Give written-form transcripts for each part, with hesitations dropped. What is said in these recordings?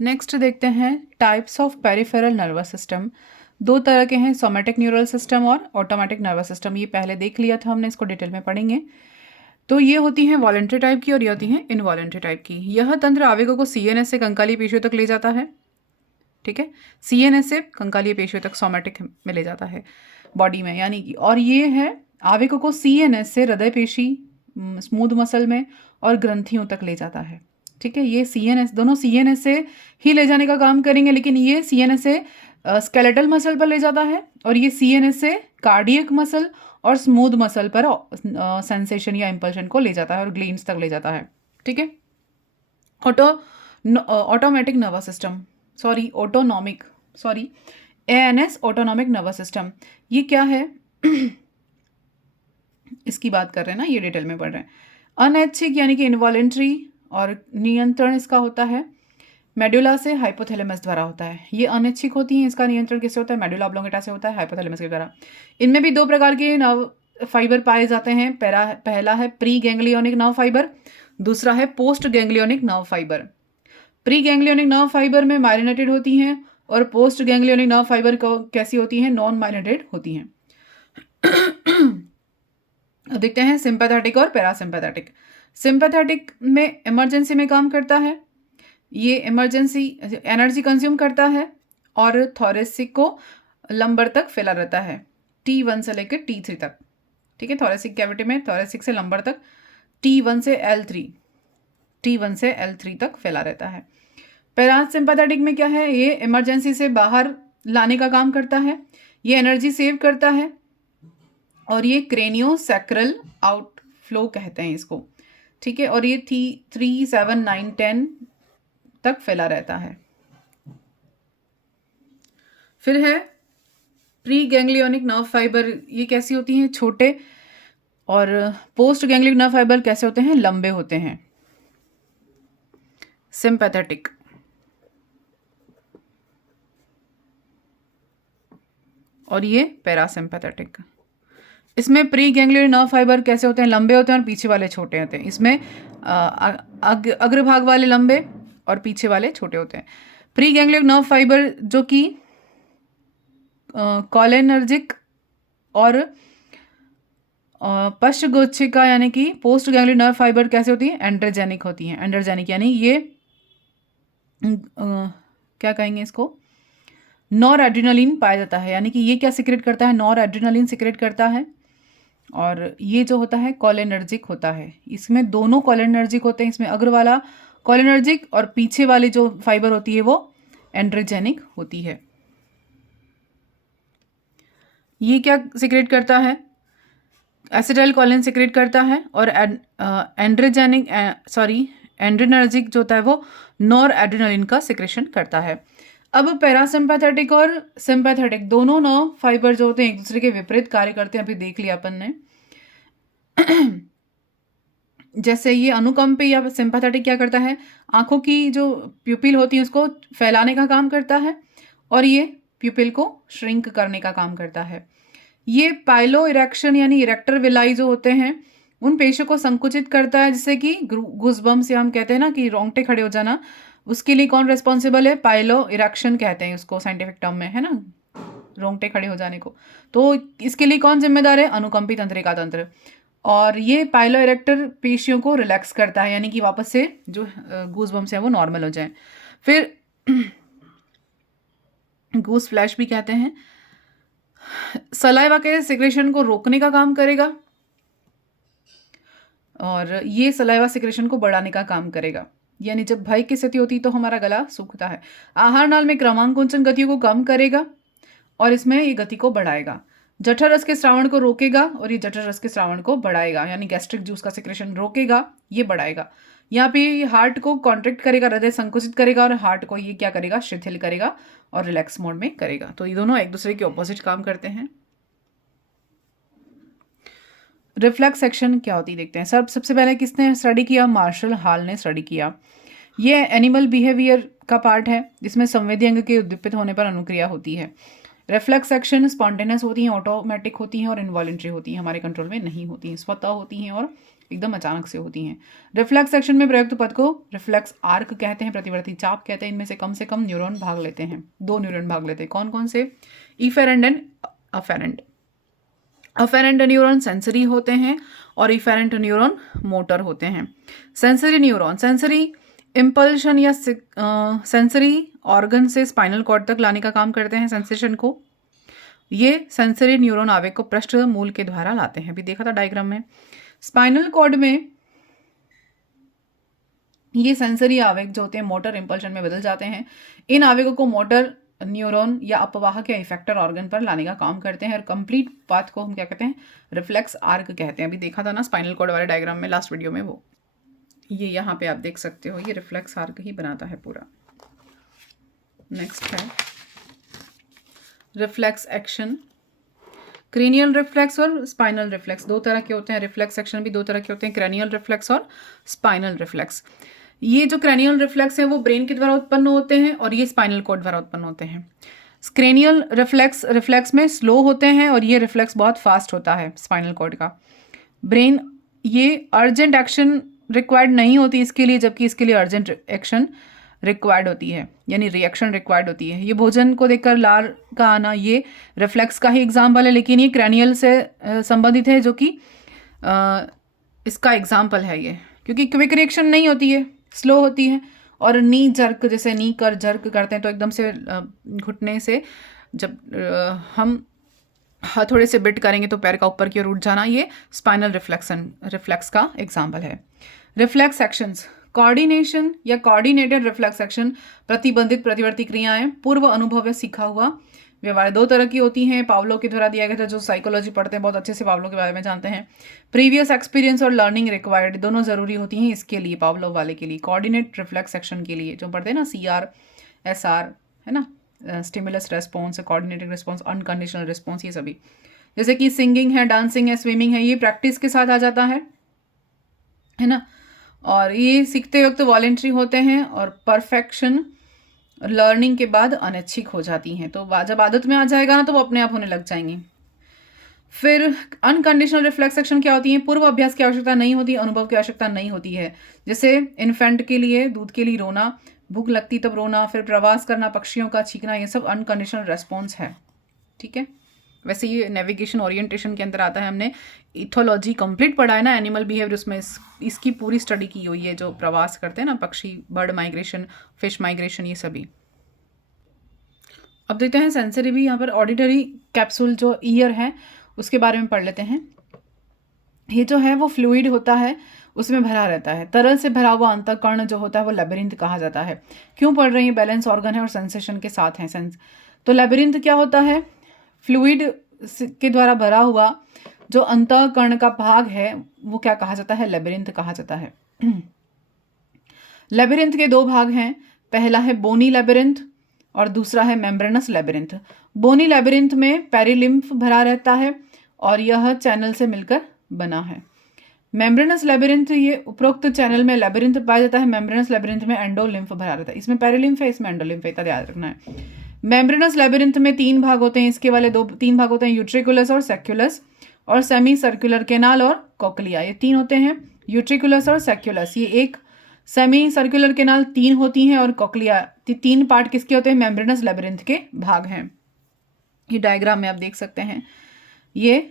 Next देखते हैं types of peripheral nervous system. दो तरह के हैं, सोमैटिक न्यूरल सिस्टम और ऑटोमेटिक नर्वस सिस्टम। ये पहले देख लिया था हमने, इसको डिटेल में पढ़ेंगे। तो ये होती हैं वॉलेंट्री टाइप की और ये होती हैं इनवॉलेंट्री टाइप की। यह तंत्र आवेगों को सीएनएस से कंकाली पेशियों तक ले जाता है। ठीक है, सीएनएस से कंकालीय पेशियों तक सोमैटिक में ले जाता है बॉडी में, यानी कि, और ये है आवेगों को सीएनएस से हृदय पेशी, स्मूथ मसल में और ग्रंथियों तक ले जाता है। ठीक है, ये सीएनएस, दोनों सीएनएस से ही ले जाने का काम करेंगे, लेकिन ये सीएनएस से स्केलेटल मसल पर ले जाता है और ये सीएनएस से कार्डियक मसल और स्मूथ मसल पर सेंसेशन या इम्पल्शन को ले जाता है और ग्लेन्स तक ले जाता है। ठीक है, automatic nervous system, ANS autonomic nervous system, ये क्या है इसकी बात कर रहे हैं ना, ये डिटेल में पढ़ रहे हैं। अनैच्छिक यानी कि इनवॉलेंट्री, और नियंत्रण इसका होता है मेडुला से हाइपोथैलेमस द्वारा होता है। ये अनैच्छिक होती हैं, इसका नियंत्रण किससे होता है? मेडुला ऑब्लोंगेटा से होता है, हाइपोथैलेमस के द्वारा। इनमें भी दो प्रकार के नर्व फाइबर पाए जाते हैं। पहला है प्री गैंग्लियोनिक नर्व फाइबर, दूसरा है post ganglionic nerve fibre. Pre ganglionic nerve fibre में माइलिनेटेड होती हैं और पोस्ट गैंग्लियोनिक नर्व फाइबर को कैसी होती हैं? नॉन माइलिनेटेड होती हैं। अब देखते हैं सिंपैथेटिक और पैरासिम्पैथेटिक। सिंपैथेटिक में इमरजेंसी में काम करता है, ये इमरजेंसी एनर्जी कंज्यूम करता है और थोरेसिक को लंबर तक फैला रहता है, T1 से लेकर T3 तक। ठीक है, थोरेसिक कैविटी में थोरेसिक से लंबर तक T1 से L3 तक फैला रहता है। पैरासिम्पैथेटिक में क्या है? ये इमरजेंसी से बाहर लाने का काम करता है, ये एनर्जी सेव करता है और ये क्रेनियोसैक्रल आउटफ्लो कहते हैं इसको। ठीक है, और ये 3, 7, 9, 10 तक फैला रहता है। फिर है प्री गैंग्लियोनिक नर्व फाइबर, ये कैसी होती हैं? छोटे। और पोस्ट गैंग्लियोनिक नर्व फाइबर कैसे होते हैं? लंबे होते हैं। सिंपैथेटिक, और ये पैरासिम्पैथेटिक। इसमें प्री गैंग्लियोनिक नर्व फाइबर कैसे होते हैं? लंबे होते हैं और पीछे वाले छोटे होते हैं। इसमें अग्रभाग वाले लंबे और पीछे वाले छोटे होते हैं। प्री गैंग्लियोनिक नर्व फाइबर जो कि कोलिनर्जिक और पश्चगोच्छिका यानी कि पोस्ट गैंग्लियोनिक नर्व फाइबर कैसे होती है? एंड्रोजेनिक होती हैं। एंड्रोजेनिक यानी ये क्या कहेंगे इसको? नॉर एड्रिनलिन पाया जाता है, यानी कि ये क्या सिक्रेट करता है? नॉर एड्रिनलिन सिक्रेट करता है। और ये जो होता है कोलिनर्जिक होता है। इसमें दोनों कोलिनर्जिक होते हैं, इसमें अग्र वाला कोलिनर्जिक और पीछे वाली जो फाइबर होती है वो एंड्रोजेनिक होती है। ये क्या सिक्रेट करता है? एसिटाइल कोलिन सिक्रेट करता है और एंड्रिनर्जिक जो होता है वो नॉर एड्रिनलिन का सिक्रेशन करता है। अब पैरासिम्पैथेटिक और सिंपैथेटिक दोनों नर्व फाइबर जो होते हैं एक दूसरे के विपरीत कार्य करते हैं, अभी देख लिया अपन ने। जैसे ये अनुकंपी या सिंपैथेटिक क्या करता है? आंखों की जो प्यूपिल होती है उसको फैलाने का काम करता है और ये प्यूपिल को श्रिंक करने का काम करता है। ये पाइलो इरेक्शन यानी इरेक्टर विलाई जो होते हैं उन पेशियों को संकुचित करता है, जिससे कि गूज़बम्स से हम कहते हैं ना कि रोंगटे खड़े हो जाना, उसके लिए कौन रेस्पॉन्सिबल है? पाइलो इरेक्शन कहते हैं उसको साइंटिफिक टर्म में, है ना, रोंगटे खड़े हो जाने को। तो इसके लिए कौन जिम्मेदार है? अनुकंपी तंत्रिका तंत्र। और ये पाइलो इरेक्टर पेशियों को रिलैक्स करता है, यानी कि वापस से जो गूज़बम्स हैं वो नॉर्मल हो जाएं। फिर गूस फ्लैश भी कहते हैं। सलाइवा के सिक्रेशन को रोकने का काम करेगा और ये सलाइवा सिक्रेशन को बढ़ाने का काम करेगा, यानी जब भय की स्थिति होती है तो हमारा गला सूखता है। आहार नाल में क्रमांकोचन गतियों को कम करेगा और इसमें ये गति को बढ़ाएगा। जठर रस के स्रावण को रोकेगा और ये जठर रस के स्रावण को बढ़ाएगा, यानी गैस्ट्रिक जूस का सिक्रेशन रोकेगा, ये बढ़ाएगा। यहाँ पे हार्ट को कॉन्ट्रैक्ट करेगा, हृदय संकुचित करेगा और हार्ट को ये क्या करेगा? शिथिल करेगा और रिलैक्स मोड में करेगा। तो ये दोनों एक दूसरे के ऑपोजिट काम करते हैं। रिफ्लेक्स एक्शन क्या होती है देखते हैं। सबसे पहले किसने स्टडी किया? मार्शल हॉल ने स्टडी किया। ये एनिमल बिहेवियर का पार्ट है जिसमें संवेदी अंग के उद्दीपित होने पर अनुक्रिया होती है। रिफ्लेक्स एक्शन स्पॉन्टेनियस होती हैं, ऑटोमेटिक होती हैं और इन्वॉलेंट्री होती हैं, हमारे कंट्रोल में नहीं होती हैं, स्वतः होती हैं और एकदम अचानक से होती हैं। रिफ्लेक्स एक्शन में प्रयुक्त पद को रिफ्लेक्स आर्क कहते हैं, प्रतिवर्ती चाप कहते हैं। इनमें से कम न्यूरॉन भाग लेते हैं, 2 न्यूरॉन भाग लेते हैं। कौन कौन से? Efferent and afferent. Afferent neuron sensory होते हैं और इफेरेंट न्यूरॉन मोटर होते हैं। सेंसरी न्यूरॉन सेंसरी इम्पल्शन या सेंसरी ऑर्गन से स्पाइनल कॉर्ड तक लाने का काम करते हैं सेंसेशन को। ये सेंसरी न्यूरॉन आवेग को पृष्ठ मूल के द्वारा लाते हैं, अभी देखा था डायग्राम में। स्पाइनल कॉर्ड में ये सेंसरी आवेग जो होते हैं मोटर इंपल्शन में बदल जाते हैं। इन आवेगों को मोटर न्यूरॉन या अपवाहक या इफेक्टर ऑर्गन पर लाने का काम करते हैं और कंप्लीट पाथ को हम क्या कहते हैं? रिफ्लेक्स आर्क कहते हैं। अभी देखा था ना स्पाइनल कॉर्ड वाले डायग्राम में, लास्ट वीडियो में, वो ये यहाँ पे आप देख सकते हो, ये रिफ्लेक्स आर्क ही बनाता है पूरा। नेक्स्ट है रिफ्लेक्स एक्शन। क्रेनियल रिफ्लेक्स और स्पाइनल रिफ्लेक्स 2 तरह के होते हैं। रिफ्लेक्स एक्शन भी 2 तरह के होते हैं, क्रेनियल रिफ्लेक्स और स्पाइनल रिफ्लेक्स। ये जो क्रेनियल रिफ्लेक्स है वो ब्रेन के द्वारा उत्पन्न होते हैं और ये स्पाइनल कॉर्ड द्वारा उत्पन्न होते हैं। क्रेनियल रिफ्लेक्स में स्लो होते हैं और ये रिफ्लेक्स बहुत फास्ट होता है स्पाइनल कॉर्ड का। ब्रेन, ये अर्जेंट एक्शन रिक्वायर्ड नहीं होती इसके लिए, जबकि इसके लिए अर्जेंट एक्शन रिक्वायर्ड होती है, यानी रिएक्शन रिक्वायर्ड होती है। ये भोजन को देखकर लार का आना, ये रिफ्लेक्स का ही एग्जाम्पल है, लेकिन ये क्रेनियल से संबंधित है, जो कि इसका एग्जाम्पल है ये, क्योंकि क्विक रिएक्शन नहीं होती है, स्लो होती है। और नी जर्क, जैसे नी कर जर्क करते हैं तो एकदम से घुटने से जब हम थोड़े से बिट करेंगे तो पैर का ऊपर की ओर उठ जाना, ये स्पाइनल रिफ्लेक्स का एग्जाम्पल है। रिफ्लेक्स एक्शंस, कोऑर्डिनेशन या कोऑर्डिनेटेड रिफ्लेक्स एक्शन, प्रतिबंधित प्रतिवर्ती क्रियाएं, पूर्व अनुभव या सीखा हुआ व्यवहार। 2 तरह की होती हैं। पावलो के द्वारा दिया गया था, जो साइकोलॉजी पढ़ते हैं बहुत अच्छे से पावलो के बारे में जानते हैं। प्रीवियस एक्सपीरियंस और लर्निंग रिक्वायर्ड, दोनों जरूरी होती हैं इसके लिए, पावलो वाले के लिए। कोऑर्डिनेट रिफ्लेक्स एक्शन के लिए जो पढ़ते हैं ना, CR SR है ना, stimulus response, coordinated response, unconditional response, ये सभी। जैसे कि सिंगिंग है, डांसिंग है, स्विमिंग है, ये प्रैक्टिस के साथ आ जाता है ना। और ये सीखते वक्त वॉलेंट्री होते हैं और परफेक्शन लर्निंग के बाद अनैच्छिक हो जाती हैं। तो जब आदत में आ जाएगा ना तो वो अपने आप होने लग जाएंगी। फिर अनकंडीशनल रिफ्लेक्स एक्शन क्या होती है? पूर्व अभ्यास की आवश्यकता नहीं होती, अनुभव की आवश्यकता नहीं होती है। जैसे इन्फेंट के लिए दूध के लिए रोना, भूख लगती तब रोना, फिर प्रवास करना, पक्षियों का चीखना, ये सब अनकंडीशनल रेस्पॉन्स है। ठीक है, वैसे ये नेविगेशन ओरिएंटेशन के अंदर आता है। हमने इथोलॉजी कंप्लीट पढ़ा है ना, एनिमल बिहेवियर, उसमें इसकी पूरी स्टडी की हुई है, जो प्रवास करते हैं ना पक्षी, बर्ड माइग्रेशन, फिश माइग्रेशन, ये सभी। अब देखते हैं सेंसरी भी, यहाँ पर ऑडिटरी कैप्सूल जो ईयर है उसके बारे में पढ़ लेते हैं। ये जो है वो फ्लूइड होता है, उसमें भरा रहता है। तरल से भरा हुआ अंतःकर्ण जो होता है वो लेबिरिंथ कहा जाता है। क्यों पढ़ रहे हैं? बैलेंस ऑर्गन है और सेंसेशन के साथ है। तो लेबिरिंथ क्या होता है? फ्लूइड के द्वारा भरा हुआ जो अंतःकर्ण का भाग है वो क्या कहा जाता है? लेबिरिंथ कहा जाता है। लेबिरिंथ के 2 भाग हैं, पहला है बोनी लेबिरिंथ और दूसरा है मेम्ब्रेनस लेबिरिंथ। बोनी लेबिरिंथ में पेरिलिम्फ भरा रहता है और यह चैनल से मिलकर बना है। मेम्ब्रेनस लेबिरिंथ, ये उपरोक्त चैनल में लेबिरिंथ पाया जाता है। मेम्ब्रेनस लेबिरिंथ में एंडोलिम्फ भरा रहता है। इसमें पेरिलिम्फ है, इसमें एंडोलिम्फ है, इतना याद रखना है। मेम्ब्रेनस लेबिरिंथ में 3 भाग होते हैं, इसके वाले 3 भाग होते हैं, यूट्रिकुलस और सेक्युलस और सेमी सर्कुलर केनाल और कोक्लिया, ये 3 होते हैं। यूट्रिकुलस और सेक्युलस, ये एक, सेमी सर्कुलर केनाल 3 होती हैं और कोक्लिया, 3 पार्ट किसके होते हैं? मेम्ब्रेनस लेबिरिंथ के भाग हैं। ये डायग्राम में आप देख सकते हैं। ये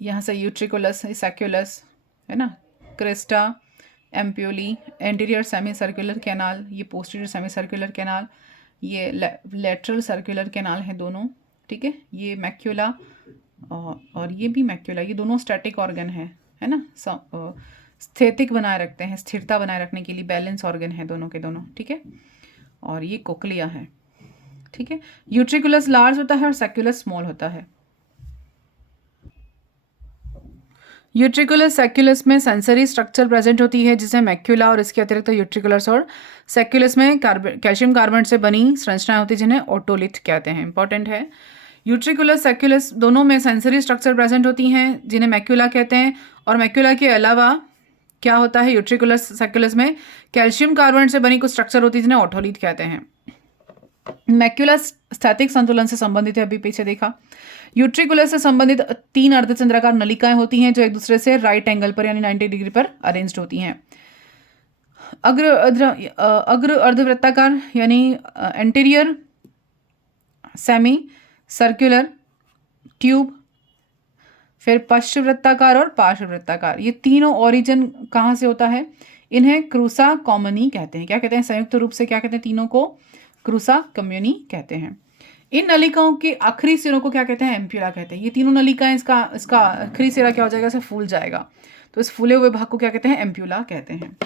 यहाँ से यूट्रिकुलस, सेक्युलस है ना, crista, ampullae, anterior semi circular canal, ये पोस्टीरियर सेमी सर्कुलर कैनाल, ये लेटरल सर्कुलर कैनाल है दोनों। ठीक है, ये मैक्यूला और ये भी मैक्यूला, ये दोनों स्टैटिक ऑर्गन है ना, स्थितिक बनाए रखते हैं, स्थिरता बनाए रखने के लिए बैलेंस ऑर्गन है दोनों के दोनों। ठीक है, और ये कोक्लिया है। ठीक है, यूट्रिकुलस लार्ज होता है और सेक्युलस स्मॉल होता है। यूट्रिकुलस सेक्युलस में सेंसरी स्ट्रक्चर प्रेजेंट होती है, जिसे मैक्यूला, और इसके अतिरिक्त यूट्रिकुलस और सेक्युलस में कैल्शियम कार्बोनेट से बनी संरचनाएं होती है, जिन्हें ओटोलिथ कहते हैं। इंपॉर्टेंट है, यूट्रिकुलस सेक्युलस दोनों में सेंसरी स्ट्रक्चर प्रेजेंट होती हैं, जिन्हें मैक्यूला कहते हैं। और मैक्यूला के अलावा क्या होता है? यूट्रिकुलस सेक्युलस में कैल्शियम कार्बोनेट से बनी कुछ स्ट्रक्चर होती है, जिन्हें ओटोलिथ कहते हैं। मैक्यूला स्थैतिक संतुलन से संबंधित है, अभी पीछे देखा। यूट्रिकुलस से संबंधित 3 अर्धचंद्राकार नलिकाएं होती हैं जो एक दूसरे से राइट एंगल पर यानी 90 डिग्री पर अरेंज्ड होती हैं। अग्र अर्धवृत्ताकार यानी एंटीरियर सेमी सर्कुलर ट्यूब, फिर पश्चवृत्ताकार और पार्श्ववृत्ताकार। ये तीनों ओरिजिन कहाँ से होता है? इन्हें क्रूसा कॉमनी कहते हैं। क्या कहते हैं? संयुक्त रूप से क्या कहते हैं? तीनों को क्रूसा कम्युनी कहते हैं। इन नलिकाओं के आखिरी सिरों को क्या कहते हैं? एम्प्यूला कहते हैं। ये तीनों नलिकाएं, इसका आखिरी सिरा क्या हो जाएगा? इसे फूल जाएगा, तो इस फूले हुए भाग को क्या कहते हैं? एम्प्यूला कहते हैं।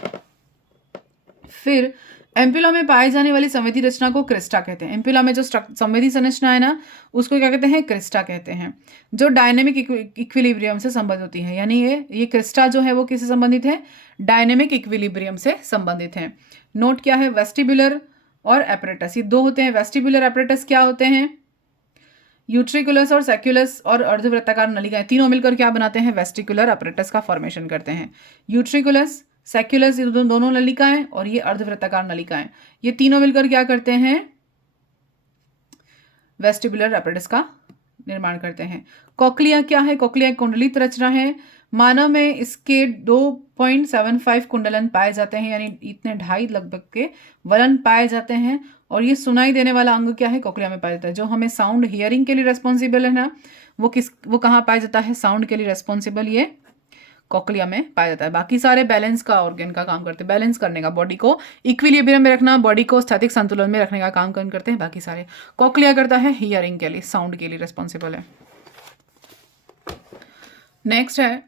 फिर एम्प्यूला में पाई जाने वाली संवेदी रचना को क्रिस्टा कहते हैं। एम्प्यूला में जो संवेदी संरचना है ना, उसको क्या कहते हैं? क्रिस्टा कहते हैं, जो डायनेमिक इक्विलिब्रियम से संबंधित होती है। यानी ये क्रिस्टा जो है वो किससे संबंधित है? डायनेमिक इक्विलिब्रियम से संबंधित है। नोट क्या है? वेस्टिबुलर और एपरेटस, ये दो होते हैं। वेस्टिबुलर एपरेटस क्या होते हैं? यूट्रिकुलस और सेक्युलस और अर्धवृत्ताकार नलिकाएं तीनों मिलकर क्या बनाते हैं? वेस्टिकुलर एपरेटस का फॉर्मेशन करते हैं। यूट्रिकुलस, सेक्युलस, ये दोनों नलिकाएं, और ये अर्धवृत्ताकार नलिकाएं, ये तीनों मिलकर क्या करते हैं? वेस्टिबुलर एपरेटस का निर्माण करते हैं। कॉक्लिया क्या है? कॉक्लिया एक कुंडलित रचना है। मानव में इसके 2.75 कुंडलन पाए जाते हैं, यानी इतने 2.5 लगभग के वलन पाए जाते हैं। और ये सुनाई देने वाला अंग क्या है? कॉक्लिया में पाया जाता है। जो हमें साउंड हियरिंग के लिए रेस्पॉन्सिबल है ना, वो कहाँ पाया जाता है? साउंड के लिए रेस्पॉन्सिबल ये कॉक्लिया में पाया जाता है। बाकी सारे बैलेंस का ऑर्गन का काम करते हैं, बैलेंस करने का, बॉडी को इक्विलिब्रियम में रखना, बॉडी को स्थैतिक संतुलन में रखने का काम करते हैं। बाकी सारे कॉक्लिया करता है हियरिंग के लिए, साउंड के लिए रेस्पॉन्सिबल है। नेक्स्ट है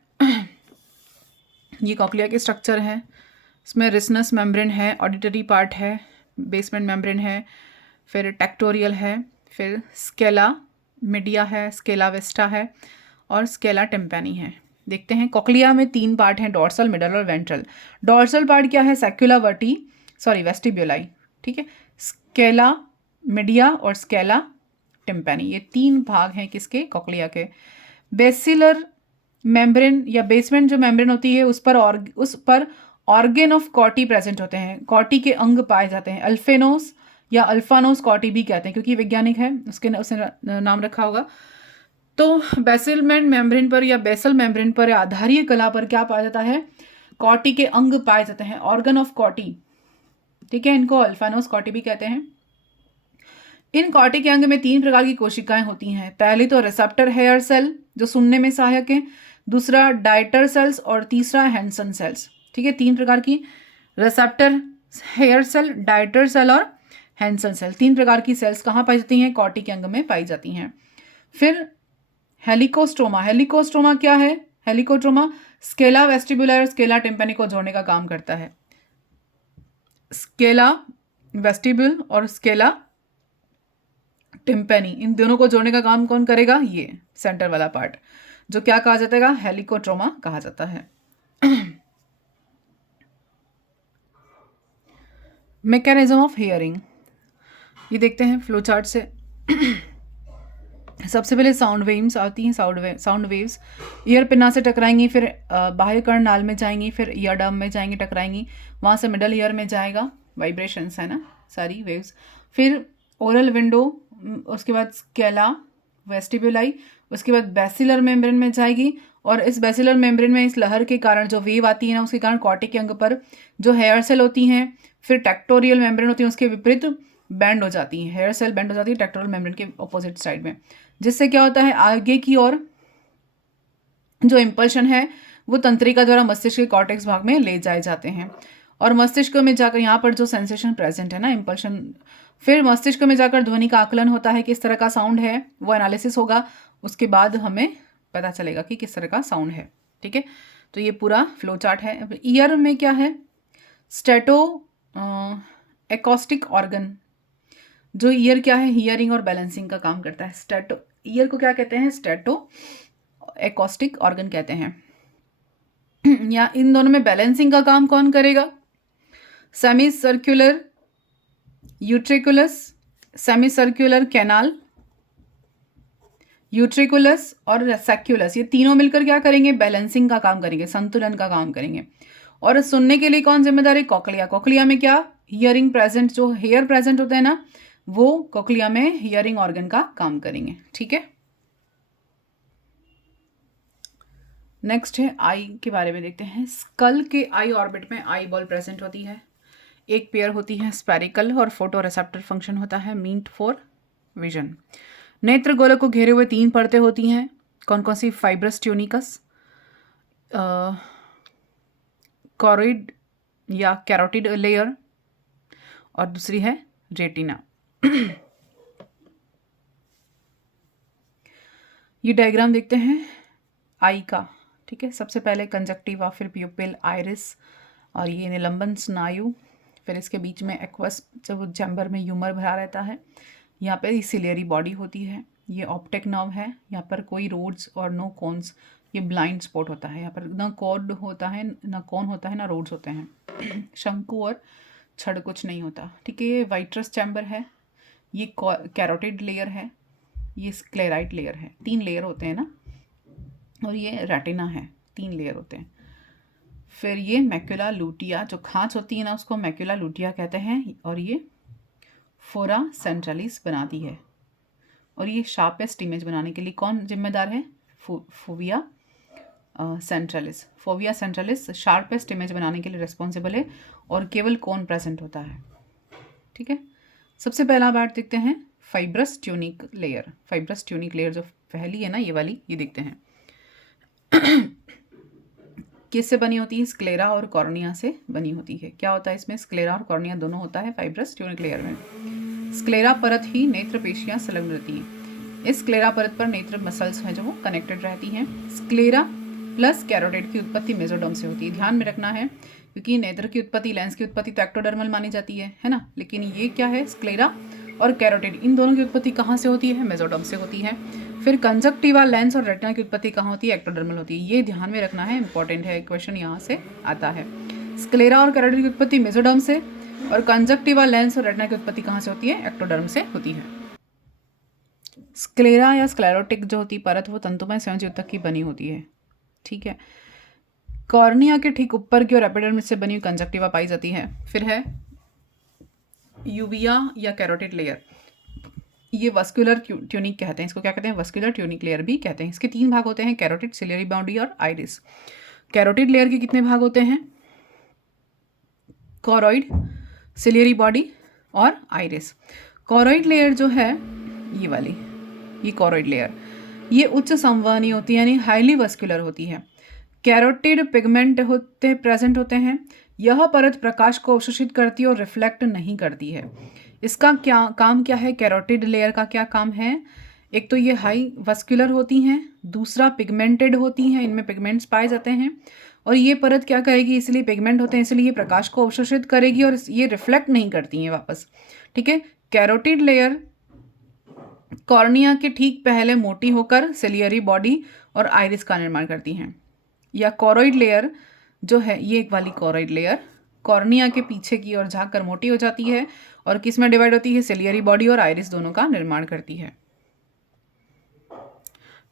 ये कॉक्लिया के स्ट्रक्चर है। इसमें रिसनस मेम्ब्रेन है, ऑडिटरी पार्ट है, बेसमेंट मेम्ब्रेन है, फिर टेक्टोरियल है, फिर स्केला मीडिया है, स्केला वेस्टा है और स्केला टिम्पैनी है। देखते हैं कॉक्लिया में 3 पार्ट हैं, डॉर्सल, मिडल और वेंट्रल। डॉर्सल पार्ट क्या है? सेक्युला वेस्टिब्यूलाई, ठीक है। स्केला मीडिया और स्केला टिम्पैनी, ये 3 भाग हैं किसके? कॉक्लिया के। बेसिलर मेम्ब्रेन या बेसमेंट जो मेम्ब्रेन होती है उस पर ऑर्गेन ऑफ कॉटी प्रेजेंट होते हैं, कॉटी के अंग पाए जाते हैं। अल्फेनोस या अल्फानोस कॉटी भी कहते हैं, क्योंकि वैज्ञानिक है उसने नाम रखा होगा। तो बेसिलमेंट मेम्ब्रेन पर या बेसल मेम्ब्रेन पर या आधारीय कला पर क्या पाया जाता है? कॉटी के अंग पाए जाते हैं, ऑर्गन ऑफ कॉटी, ठीक है। इनको अल्फानोस कॉटी भी कहते हैं। इन कॉटी के अंग में 3 प्रकार की कोशिकाएं होती हैं। पहली तो रिसेप्टर हेयर सेल जो सुनने में सहायक है, दूसरा डाइटर सेल्स और तीसरा हैंसन सेल्स, ठीक है। 3 प्रकार की रिसेप्टर हेयर सेल, डाइटर सेल और हैंसन सेल, 3 प्रकार की सेल्स कहाँ पाई जाती हैं? कॉटी के अंग में पाई जाती हैं। फिर हेलिकोस्ट्रोमा, हेलिकोस्ट्रोमा क्या है? हेलिकोस्ट्रोमा स्केला वेस्टिबुलर, स्केला टिम्पैनी को जोड़ने का काम करता है। स्केला वेस्टिब्यूल और स्केला टिम्पैनी, इन दोनों को जोड़ने का काम कौन करेगा? ये सेंटर वाला पार्ट, जो क्या कहा जाता है? हेलिकोट्रोमा कहा जाता है। मैकेनिज्म ऑफ हियरिंग, ये देखते हैं फ्लो चार्ट से। सबसे पहले साउंड वेव्स आती हैं। साउंड वेव्स ईयर पिन्ना से टकराएंगी, फिर बाह्य कर्णनाल में जाएंगी, फिर ईयर डम में जाएंगी, टकराएंगी, वहाँ से मिडल ईयर में जाएगा, वाइब्रेशंस है ना सारी वेव्स। फिर ओरल विंडो, उसके बाद स्केला वेस्टिब्यूलाई, उसके बाद बेसिलर मेम्ब्रेन में जाएगी, और इस बेसिलर मेम्ब्रेन में इस लहर के कारण जो वेव आती है ना, उसके कारण कॉटी के अंग पर जो हेयर सेल होती हैं, फिर टेक्टोरियल मेम्ब्रेन होती है, उसके विपरीत बैंड हो जाती है, हेयर सेल बैंड हो जाती है टेक्टोरियल मेम्ब्रेन के ऑपोजिट साइड में, जिससे क्या होता है? आगे की ओर जो इम्पल्शन है वो तंत्रिका द्वारा मस्तिष्क के कॉर्टेक्स भाग में ले जाए जाते हैं, और मस्तिष्क में जाकर यहाँ पर जो सेंसेशन प्रेजेंट है ना, इम्पल्शन, फिर मस्तिष्क में जाकर ध्वनि का आकलन होता है, किस तरह का साउंड है वो एनालिसिस होगा, उसके बाद हमें पता चलेगा कि किस तरह का साउंड है, ठीक है। तो ये पूरा फ्लो चार्ट है। ईयर में क्या है? स्टेटो एकॉस्टिक ऑर्गन, जो ईयर क्या है? हियरिंग और बैलेंसिंग का काम करता है। स्टेटो ईयर को क्या कहते हैं? स्टेटो एकॉस्टिक ऑर्गन कहते हैं। या इन दोनों में बैलेंसिंग का काम कौन करेगा? Semi circular utriculus, semi circular canal, utriculus और सेक्युलस, ये तीनों मिलकर क्या करेंगे? बैलेंसिंग का काम करेंगे, संतुलन का काम करेंगे। और सुनने के लिए कौन जिम्मेदार है? कॉक्लिया। कॉक्लिया में क्या? हियरिंग प्रेजेंट, जो हेयर प्रेजेंट होता है ना, वो कॉक्लिया में हियरिंग ऑर्गन का काम करेंगे, ठीक है। नेक्स्ट है आई के बारे में देखते हैं। स्कल के आई ऑर्बिट में आई बॉल प्रेजेंट होती है, एक पेयर होती है स्पेरिकल और फोटो रिसेप्टर फंक्शन होता है, मींट फॉर विजन। नेत्र गोलक को घेरे हुए 3 परतें होती हैं, कौन कौन सी? फाइब्रस ट्यूनिकस, कॉरोइड या कैरोटिड लेयर, और दूसरी है रेटिना। ये डायग्राम देखते हैं आई का, ठीक है। सबसे पहले कंजक्टिवा, फिर प्यूपिल, आइरिस और ये निलंबन स्नायु, फिर इसके बीच में एक्वस जब चैम्बर में ह्यूमर भरा रहता है, यहाँ पे सिलियरी बॉडी होती है, ये ऑप्टिक नर्व है, यहाँ पर कोई रोड्स और नो कोन्स, ये ब्लाइंड स्पॉट होता है, यहाँ पर ना कॉर्ड होता है, ना कोन होता है, ना रोड्स होते हैं, शंकु और छड़ कुछ नहीं होता, ठीक है। ये वाइट्रस चैम्बर है, ये कैरोटिड लेयर है, ये स्क्लेराइट लेयर है, 3 लेयर होते हैं ना, और ये रेटिना है, 3 लेयर होते हैं। फिर ये मैक्युला लूटिया, जो खांच होती है ना उसको मैक्युला लूटिया कहते हैं, और ये फोरा सेंट्रलिस बनाती है। और ये शार्पेस्ट इमेज बनाने के लिए कौन जिम्मेदार है? Fovea centralis. Fovea centralis sharpest image बनाने के लिए रिस्पॉन्सिबल है, और केवल कौन प्रेजेंट होता है, ठीक है। सबसे पहला बात देखते हैं fibrous tunic layer. Fibrous tunic layer जो पहली है ना, ये वाली, ये देखते हैं किससे बनी होती है? स्क्लेरा और कॉर्निया से बनी होती है। क्या होता है इसमें? स्क्लेरा और कॉर्निया दोनों होता है फाइब्रस ट्यूनिक लेयर में। स्क्लेरा परत ही नेत्र पेशियां संलग्न रहती हैं। इस स्क्लेरा परत पर नेत्र मसल्स हैं जो वो कनेक्टेड रहती हैं। स्क्लेरा प्लस कैरोटिड की उत्पत्ति मेसोडर्म से होती है। ध्यान में रखना है, क्योंकि नेत्र की उत्पत्ति, लेंस की उत्पत्ति तो एक्टोडर्मल मानी जाती है ना, लेकिन ये क्या है? स्क्लेरा और कैरोटिड, इन दोनों की उत्पत्ति कहाँ से होती है? मेसोडर्म से होती है। फिर कंजक्टिवा, लेंस और रेटिना की उत्पत्ति कहाँ होती है? एक्टोडर्मल होती है। ये ध्यान में रखना है, इंपॉर्टेंट है, क्वेश्चन यहाँ से आता है। स्क्लेरा और कैरोटिड की उत्पत्ति मेसोडर्म से, और कंजक्टिवा, लेंस और रेटिना की उत्पत्ति कहाँ से होती है? एक्टोडर्म से होती है। स्क्लेरा या स्क्लेरोटिक जो होती परत वो तंतुमय संयोजी की बनी होती है, ठीक है। कॉर्निया के ठीक ऊपर की ओर एपिडर्मिस से बनी हुई कंजक्टिवा पाई जाती है। फिर है यूविया या कैरोटिड लेयर, ये वस्कुलर ट्यूनिक कहते हैं, इसको क्या कहते हैं? वस्कुलर ट्यूनिक लेयर भी कहते हैं। इसके 3 भाग होते हैं, कैरोटिड, सिलियरी बॉडी और आइरिस। कैरोटिड लेयर के कितने भाग होते हैं? कॉरोइड, सिलियरी बॉडी और आइरिस। कॉरोइड लेयर जो है ये वाली, ये कॉरोइड लेयर, ये उच्च संवहनी होती है, यानी हाईली वस्कुलर होती है। कैरोटिड पिगमेंट प्रेजेंट होते हैं। यह परत प्रकाश को अवशोषित करती है और रिफ्लेक्ट नहीं करती है। इसका काम क्या है? कैरोटिड लेयर का क्या काम है? एक तो ये हाई वस्कुलर होती हैं, दूसरा पिगमेंटेड होती हैं, इनमें पिगमेंट्स पाए जाते हैं, और ये परत क्या करेगी? इसलिए पिगमेंट होते हैं, इसलिए ये प्रकाश को अवशोषित करेगी और ये रिफ्लेक्ट नहीं करती हैं वापस, ठीक है। कैरोटिड लेयर कॉर्निया के ठीक पहले मोटी होकर सिलियरी बॉडी और आइरिस का निर्माण करती हैं। या कॉरोइड लेयर जो है, ये एक वाली कॉरोइड लेयर कॉर्निया के पीछे की ओर झाँककर मोटी हो जाती है और किस में डिवाइड होती है? सिलियरी बॉडी और आइरिस दोनों का निर्माण करती है।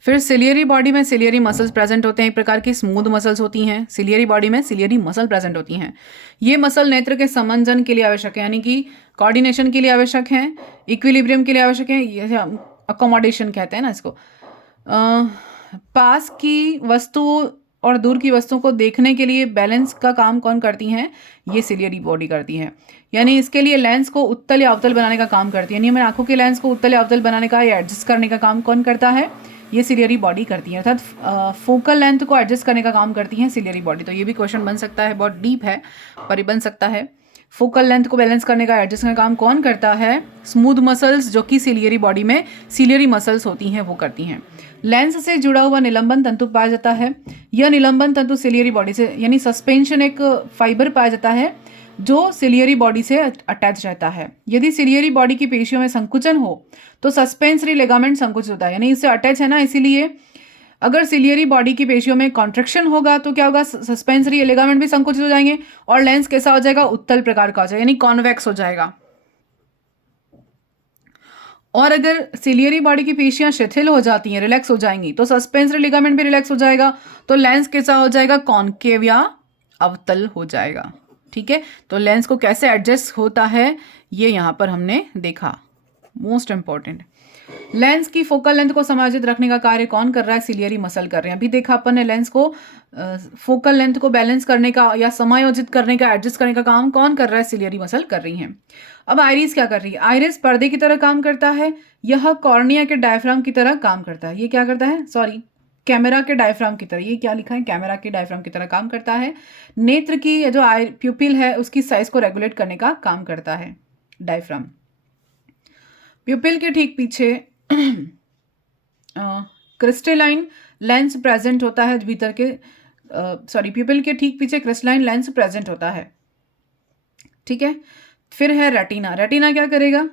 फिर सिलियरी बॉडी में सिलियरी मसल्स प्रेजेंट होते हैं, एक प्रकार की स्मूथ मसल्स होती हैं। सिलियरी बॉडी में सिलियरी मसल प्रेजेंट होती हैं। ये मसल नेत्र के समंजन के लिए आवश्यक है, यानी कि कोऑर्डिनेशन के लिए आवश्यक हैं, इक्विलिब्रियम के लिए आवश्यक है, ये अकोमोडेशन कहते हैं ना इसको। पास की वस्तु और दूर की वस्तुओं को देखने के लिए बैलेंस का काम कौन करती हैं? ये सिलियरी बॉडी करती है। यानी इसके लिए लेंस को उत्तल या अवतल बनाने का काम करती है, यानी हमें आंखों के लेंस को उत्तल या अवतल बनाने का या एडजस्ट करने का काम कौन करता है? ये सिलियरी बॉडी करती है, अर्थात फोकल लेंथ को एडजस्ट करने का काम करती है सिलियरी बॉडी। तो ये भी क्वेश्चन बन सकता है, बहुत डीप है पर बन सकता है। फोकल लेंथ को बैलेंस करने का, एडजस्ट करने का काम कौन करता है? स्मूथ मसल्स जो कि सिलियरी बॉडी में सिलियरी मसल्स होती हैं वो करती हैं। लेंस से जुड़ा हुआ निलंबन तंतु पाया जाता है। यह निलंबन तंतु सिलियरी बॉडी से, यानी सस्पेंशन एक फाइबर पाया जाता है जो सिलियरी बॉडी से अटैच रहता है। यदि सिलियरी बॉडी की पेशियों में संकुचन हो तो सस्पेंसरी लिगामेंट संकुचित होता है, यानी इससे अटैच है ना, इसीलिए अगर सिलियरी बॉडी की पेशियों में कॉन्ट्रैक्शन होगा तो क्या होगा? सस्पेंसरी लिगामेंट भी संकुचित हो जाएंगे और लेंस कैसा हो जाएगा? उत्तल प्रकार का हो जाएगा, यानी कॉन्वेक्स हो जाएगा। और अगर सिलियरी बॉडी की पेशियां शिथिल हो जाती हैं, रिलैक्स हो जाएंगी, तो सस्पेंसरी लिगामेंट भी रिलैक्स हो जाएगा, तो लेंस कैसा हो जाएगा? कॉनकेव या अवतल हो जाएगा, ठीक है। तो लेंस को कैसे एडजस्ट होता है ये यहाँ पर हमने देखा, मोस्ट इंपॉर्टेंट। लेंस की फोकल लेंथ को समायोजित रखने का कार्य कौन कर रहा है? सिलियरी मसल कर रहे हैं। अभी देखा अपन ने लेंस को फोकल लेंथ को बैलेंस करने का या समायोजित करने का, एडजस्ट करने का काम कौन कर रहा है? सिलियरी मसल कर रही हैं। अब आइरिस क्या कर रही है? आइरिस पर्दे की तरह काम करता है, यह कॉर्निया के डायफ्राम की तरह काम करता है। ये क्या करता है? सॉरी, कैमरा के डायफ्राम की तरह। ये क्या लिखा है? कैमरा के डायफ्राम की तरह काम करता है। नेत्र की जो प्यूपिल है उसकी साइज को रेगुलेट करने का काम करता है डायफ्राम। प्यूपिल के ठीक पीछे क्रिस्टलाइन लेंस प्रेजेंट होता है भीतर के, प्यूपिल के ठीक पीछे क्रिस्टलाइन लेंस प्रेजेंट होता है। ठीक है, फिर है रेटिना। रेटिना क्या करेगा?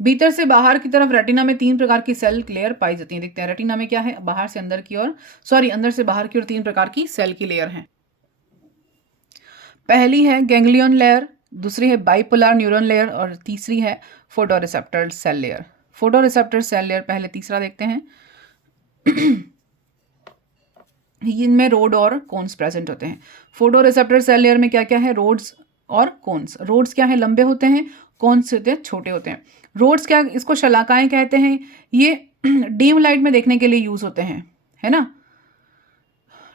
भीतर से बाहर की तरफ रेटिना में 3 प्रकार की सेल लेयर पाई जाती है। देखते हैं रेटिना में क्या है। बाहर से अंदर की ओर, अंदर से बाहर की ओर 3 प्रकार की सेल की लेयर है। पहली है गैंग्लियन लेयर, दूसरी है बाइपोलर न्यूरॉन लेयर और तीसरी है photoreceptor cell layer. Photoreceptor cell layer पहले, तीसरा देखते हैं। इनमें रोड और कोन्स प्रेजेंट होते हैं। फोटोरिसेप्टर सेल लेयर में क्या क्या है? रोड्स और कोन्स। रोड्स क्या है? लंबे होते हैं, कोन्स होते हैं छोटे होते हैं। रोड्स क्या, इसको शलाकाएं कहते हैं। ये डीम लाइट में देखने के लिए यूज होते हैं, है ना।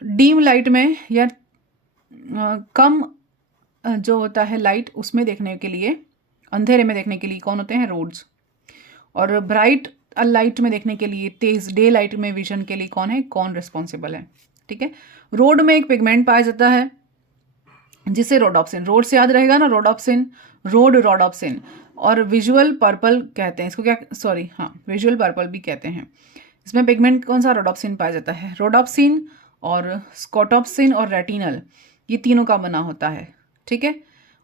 डीम लाइट में या कम जो होता है लाइट, उसमें देखने के लिए, अंधेरे में देखने के लिए कौन होते हैं? रोड्स। और ब्राइट लाइट में देखने के लिए, तेज डे लाइट में विजन के लिए कौन है? कौन रिस्पॉन्सिबल है? ठीक है। रोड में एक पिगमेंट पाया जाता है जिसे रोडोप्सिन, रोड से याद रहेगा ना, रोडोप्सिन, रोडोप्सिन। और विजुअल पर्पल कहते हैं इसको, क्या, विजुअल पर्पल भी कहते हैं। इसमें पिगमेंट कौन सा? रोडोप्सिन पाया जाता है। रोडोप्सिन और स्कोटोप्सिन और रेटिनल, ये तीनों का बना होता है। ठीक है।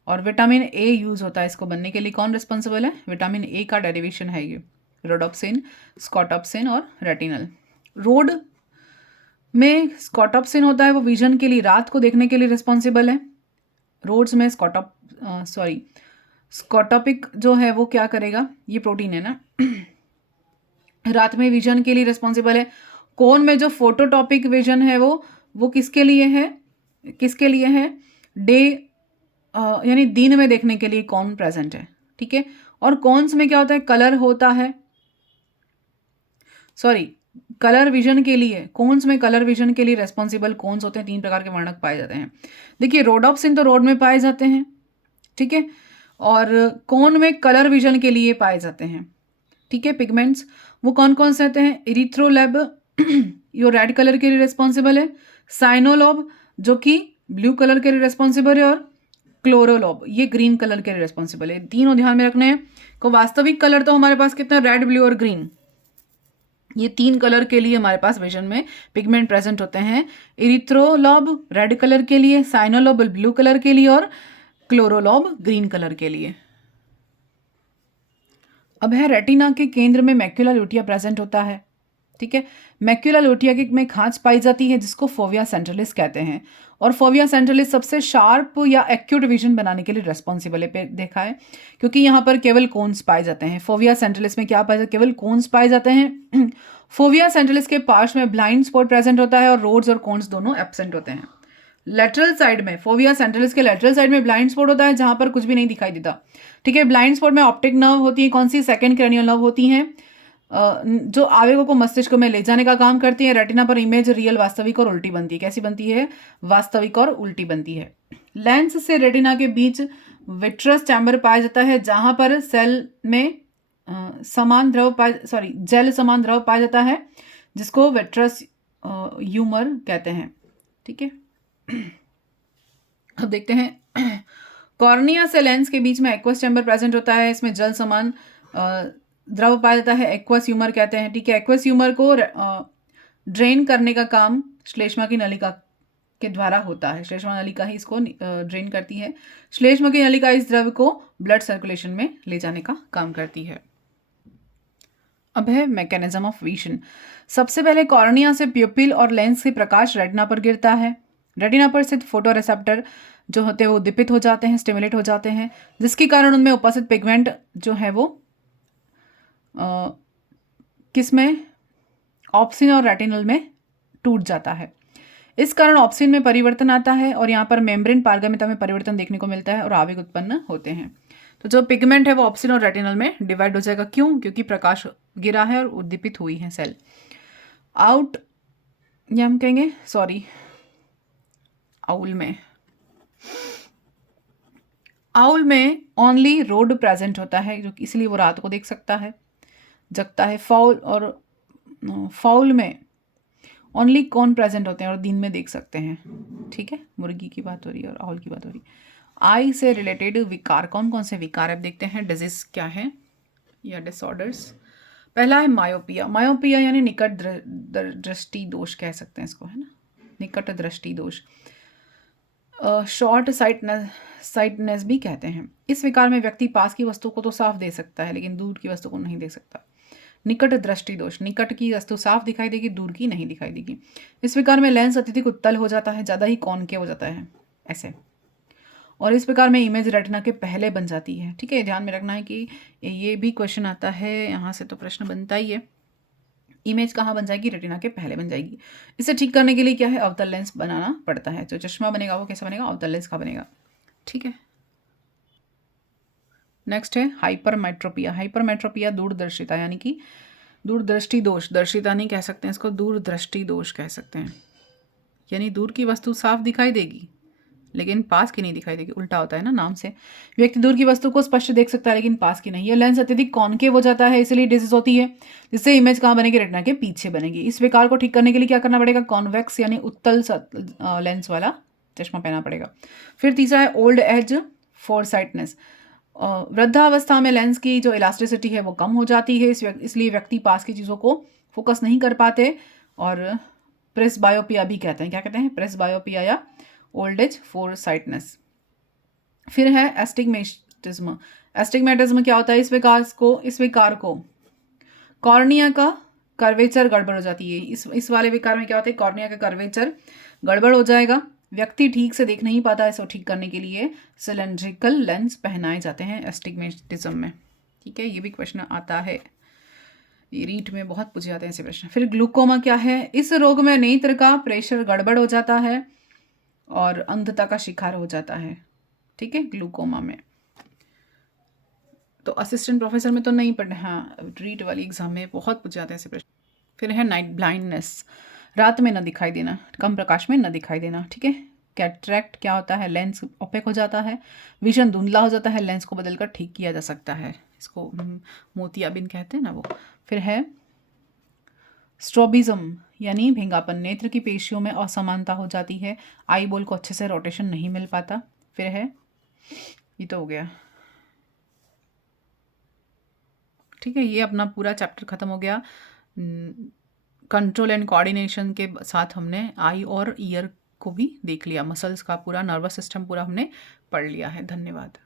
और विटामिन ए यूज होता है इसको बनने के लिए। कौन रिस्पॉन्सिबल है? विटामिन ए का डेरिवेशन है ये, रोडोप्सिन, स्कोटोप्सिन और रेटिनल। रोड में स्कोटोप्सिन होता है, वो विजन के लिए, रात को देखने के लिए रिस्पॉन्सिबल है। रोड्स में स्कोटोपिक जो है वो क्या करेगा? ये प्रोटीन है ना, रात में विजन के लिए रिस्पॉन्सिबल है। कोन में जो फोटोटॉपिक विजन है वो किसके लिए है? डे यानी दिन में देखने के लिए कौन प्रेजेंट है। ठीक है। और कौन्स में क्या होता है? कलर होता है, कलर विजन के लिए। कोन्स में कलर विजन के लिए रेस्पॉन्सिबल कोन्स होते हैं। 3 प्रकार के वर्णक पाए जाते हैं। देखिए रोडोप्सिन तो रोड में पाए जाते हैं, ठीक है, और कोन में कलर विजन के लिए पाए जाते हैं। ठीक है। पिगमेंट्स वो कौन कौन से होते हैं? इरिथ्रोलैब यो रेड कलर के लिए रेस्पॉन्सिबल है, साइनोलॉब जो कि ब्लू कलर के लिए रेस्पॉन्सिबल है, और क्लोरोलॉब ये ग्रीन कलर के लिए रेस्पॉन्सिबल है। तीनों ध्यान में रखने हैं। को वास्तविक कलर तो हमारे पास कितना? रेड, ब्लू और ग्रीन। ये 3 कलर के लिए हमारे पास विजन में पिगमेंट प्रेजेंट होते हैं। इरिथ्रोलॉब रेड कलर के लिए, साइनोलॉब ब्लू कलर के लिए और क्लोरोलॉब ग्रीन कलर के लिए। अब है रेटिना के केंद्र में मैक्यूला लुटिया प्रेजेंट होता है। ठीक है। मैक्यूला लुटिया में खांच पाई जाती है जिसको फोविया सेंट्रलिस कहते हैं। और फोविया सेंट्रलिस सबसे शार्प या एक्यूट विजन बनाने के लिए रेस्पॉन्सिबल है, देखा है, क्योंकि यहाँ पर केवल कोन्स पाए जाते हैं। फोविया सेंट्रलिस में क्या पाए जाते हैं? केवल कोन्स पाए जाते हैं। फोविया सेंट्रलिस के पार्श्व में ब्लाइंड स्पॉट प्रेजेंट होता है और रोड्स और कोन्स दोनों एब्सेंट होते हैं। लेटरल साइड में, फोविया सेंट्रलिस के लेटरल साइड में ब्लाइंड स्पॉट होता है जहां पर कुछ भी नहीं दिखाई देता। ठीक है। ब्लाइंड स्पॉट में ऑप्टिक नर्व होती है, कौन सी? सेकंड क्रेनियल नर्व होती हैं, जो आवेगों को मस्तिष्क में ले जाने का काम करती है। रेटिना पर इमेज रियल, वास्तविक और उल्टी बनती है। कैसी बनती है? वास्तविक और उल्टी बनती है। लेंस से रेटिना के बीच विट्रस चैम्बर पाया जाता है जहां पर सेल में जेल समान द्रव पाया जाता है जिसको विट्रस ह्यूमर कहते हैं। ठीक है। अब देखते हैं कॉर्निया से लेंस के बीच में एक्वस चैम्बर प्रेजेंट होता है। इसमें जल समान द्रव पाया जाता है, एक्वस ह्यूमर कहते हैं। ठीक है। एक्वस ह्यूमर को ड्रेन करने का काम श्लेष्मा की नलिका के द्वारा होता है। श्लेष्मा नलिका ही इसको ड्रेन करती है। श्लेष्मा की नलिका इस द्रव को ब्लड सर्कुलेशन में ले जाने का काम करती है। अब है मैकेनिज्म ऑफ विजन। सबसे पहले कॉर्निया से प्यूपिल और लेंस से प्रकाश रेटिना पर गिरता है। रेटिना पर स्थित फोटोरिसेप्टर जो होते हैं वो दीपित हो जाते हैं, स्टिमुलेट हो जाते हैं, जिसके कारण उनमें उपस्थित पिगमेंट जो है वो किसमें? ऑप्सिन और रेटिनल में टूट जाता है। इस कारण ऑप्सिन में परिवर्तन आता है और यहाँ पर मेम्ब्रेन पारगम्यता में परिवर्तन देखने को मिलता है और आवेग उत्पन्न होते हैं। तो जो पिगमेंट है वो ऑप्सिन और रेटिनल में डिवाइड हो जाएगा। क्यों? क्योंकि प्रकाश गिरा है और उद्दीपित हुई है सेल। आउट या हम कहेंगे सॉरी आउल में ओनली रोड प्रेजेंट होता है, जो इसलिए वो रात को देख सकता है, जगता है। फाउल में ओनली कौन प्रेजेंट होते हैं और दिन में देख सकते हैं। ठीक है, मुर्गी की बात हो रही है और आउल की बात हो रही है। आई से रिलेटेड विकार, कौन कौन से विकार अब देखते हैं, डिजीज क्या है या डिसऑर्डर्स। पहला है मायोपिया। मायोपिया यानी निकट दृष्टि दोष कह सकते हैं इसको, है ना, निकट दृष्टि दोष। शॉर्ट साइटनेस भी कहते हैं। इस विकार में व्यक्ति पास की वस्तु को तो साफ देख सकता है लेकिन दूर की वस्तु को नहीं देख सकता। निकट दृष्टि दोष, निकट की वस्तु साफ दिखाई देगी, दूर की नहीं दिखाई देगी। इस विकार में लेंस अत्यधिक उत्तल हो जाता है, ज़्यादा ही कॉनकेव हो जाता है ऐसे, और इस प्रकार में इमेज रेटिना के पहले बन जाती है। ठीक है, ध्यान में रखना है कि ये भी क्वेश्चन आता है, यहाँ से तो प्रश्न बनता ही है। इमेज कहाँ बन जाएगी? रेटिना के पहले बन जाएगी। इसे ठीक करने के लिए क्या है? अवतल लेंस बनाना पड़ता है। जो चश्मा बनेगा वो कैसा बनेगा? अवतल लेंस का बनेगा। ठीक है, नेक्स्ट है हाइपरमेट्रोपिया। हाइपरमेट्रोपिया दूरदर्शिता यानी कि दूरदृष्टि दोष, दर्शिता नहीं कह सकते हैं इसको, दूरदृष्टि दोष कह सकते हैं। यानी दूर की वस्तु साफ दिखाई देगी लेकिन पास की नहीं दिखाई देगी, उल्टा होता है ना नाम से। व्यक्ति दूर की वस्तु को स्पष्ट देख सकता है लेकिन पास की नहीं। यह लेंस अत्यधिक कॉनकेव हो जाता है, इसलिए डिजीज होती है, जिससे इमेज कहाँ बनेगी? रेटिना के पीछे बनेगी। इस विकार को ठीक करने के लिए क्या करना पड़ेगा? कॉन्वेक्स यानी उत्तल लेंस वाला चश्मा पहनना पड़ेगा। फिर तीसरा है ओल्ड एज फोरसाइटनेस। वृद्धावस्था में लेंस की जो इलास्टिसिटी है वो कम हो जाती है, इसलिए व्यक्ति पास की चीज़ों को फोकस नहीं कर पाते, और प्रेसबायोपिया भी कहते हैं। क्या कहते हैं? प्रेसबायोपिया या ओल्ड एज फोरसाइटनेस। फिर है एस्टिग्मेटिज्म। एस्टिग्मेटिज्म क्या होता है? इस विकार को कॉर्निया का कर्वेचर गड़बड़ हो जाती है। इस वाले विकार में क्या होता है? कॉर्निया का कर्वेचर गड़बड़ हो जाएगा, व्यक्ति ठीक से देख नहीं पाता। इसको ठीक करने के लिए सिलेंड्रिकल लेंस पहनाए जाते हैं एस्टिग्मेटिज्म में। ठीक है, ये भी क्वेश्चन आता है, ये रीट में बहुत पूछे जाते हैं ऐसे प्रश्न। फिर ग्लूकोमा क्या है? इस रोग में नेत्र का प्रेशर गड़बड़ हो जाता है और अंधता का शिकार हो जाता है। ठीक है, ग्लूकोमा में। तो असिस्टेंट प्रोफेसर में तो नहीं पढ़ना, हाँ रीट वाली एग्जाम में बहुत पूछे जाते हैं ऐसे प्रश्न। फिर है नाइट ब्लाइंडनेस, रात में न दिखाई देना, कम प्रकाश में न दिखाई देना। ठीक है, कैटरैक्ट क्या होता है? लेंस ओपेक हो जाता है, विजन धुंधला हो जाता है, लेंस को बदलकर ठीक किया जा सकता है। इसको मोतियाबिंद कहते हैं ना वो। फिर है स्ट्रोबिज्म यानी भेंगापन, नेत्र की पेशियों में असमानता हो जाती है, आई बॉल को अच्छे से रोटेशन नहीं मिल पाता। फिर है, ये तो हो गया। ठीक है, ये अपना पूरा चैप्टर खत्म हो गया। कंट्रोल एंड कोऑर्डिनेशन के साथ हमने आई और ईयर को भी देख लिया, मसल्स का पूरा नर्वस सिस्टम पूरा हमने पढ़ लिया है। धन्यवाद।